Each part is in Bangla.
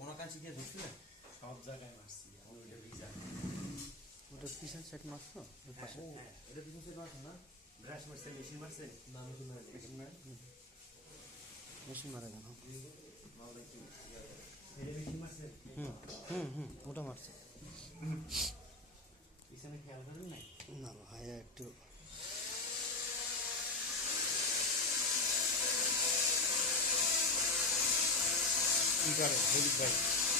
কোন কাছে গিয়ে ধরছি সব জায়গায় মারছি ওইটা ভিজা ওটা মারছো হ্যাঁ, হ্যাঁ, এটা না ব্রাশ মারছে মেশিন মারছে না মেশিন মেশিন মারে মেশিন হুম হুম হুম ওটা মারছে পিছনে খেয়াল করেন না কী করে হেল্প ভাই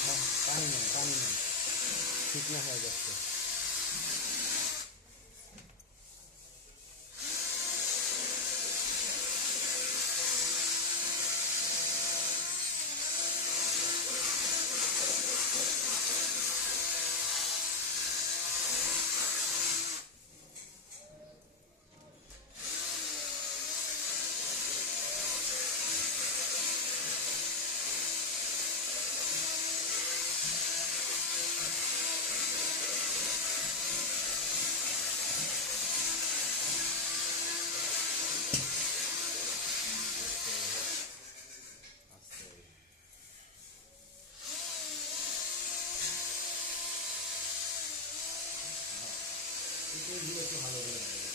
হ্যাঁ, পানি নেন পানি নেন ঠিক না হয়ে যাচ্ছে 这一个做啥用的？